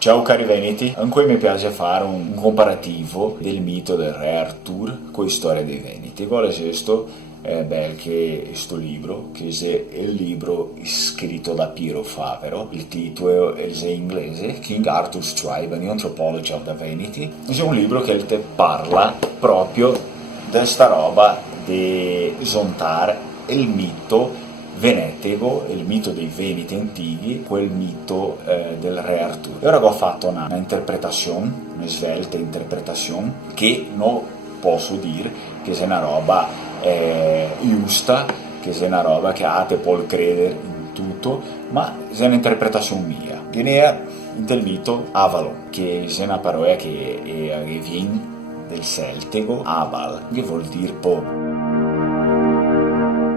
Ciao cari Veneti, anche mi piace fare un comparativo del mito del re Artù con la storia dei Veneti. Vuole questo è bel che questo libro, che è il libro scritto da Piero Favero, il titolo è in inglese, King Arthur's Tribe, an Anthropology of the Veneti. È un libro che te parla proprio di sta roba di zontare il mito venetego, il mito dei Veneti antichi, quel mito del re Artù. E ora ho fatto una interpretazione, una svelta interpretazione, che non posso dire che sia una roba giusta, che sia una roba che te può credere in tutto, ma è un'interpretazione mia. Viene del mito Avalon, che è una parola che viene del celtico Aval, che vuol dire po'.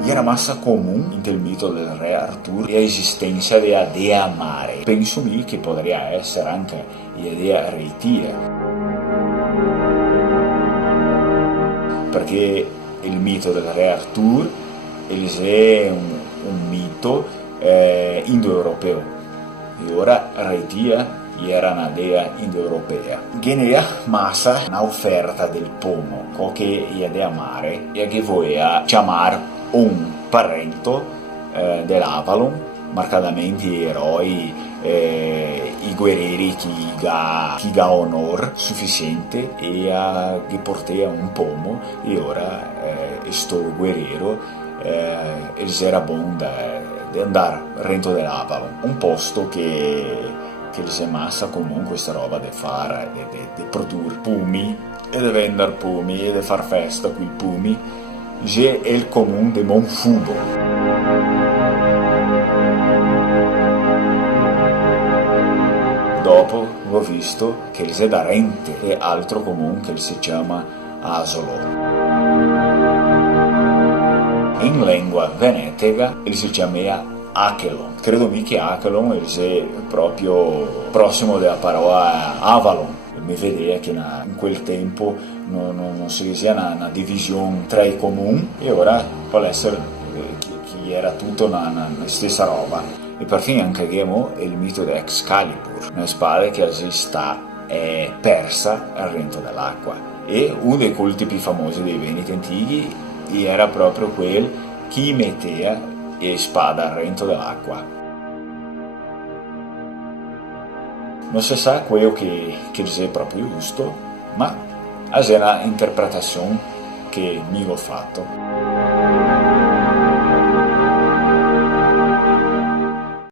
Era massa comune nel mito del re Artù l'esistenza della dea mare. Penso che potrebbe essere anche la dea Reitia, perché il mito del re Artù è un mito indoeuropeo e ora Reitia era una dea indoeuropea. Genera massa un'offerta del pomo, che la dea mare e che voleva chiamare un parento dell'Avalon, marcatamente gli eroi, i guerrieri che ga onor sufficiente e che portea un pomo e ora sto guerriero era buon di andare al rento dell'Avalon, un posto che si massa comunque questa roba di fare, di produrre pumi e di vendere pumi e di far festa con i pumi. È il comune di Monfubo. Dopo ho visto che c'è da Rente e altro comune che si chiama Asolo. In lingua venetega si chiama Achelon. Credo che Achelon è proprio prossimo della parola Avalon. Mi vedeva che in quel tempo non si sia una divisione tra i comuni e ora può essere che era tutto una stessa roba. E per fine anche abbiamo il mito di Excalibur, una spada che è persa al rento dell'acqua. E uno dei culti più famosi dei Veneti antichi era proprio quel che metteva la spada al rento dell'acqua. Non si sa quello che è proprio giusto, ma è una interpretazione che mi ho fatto.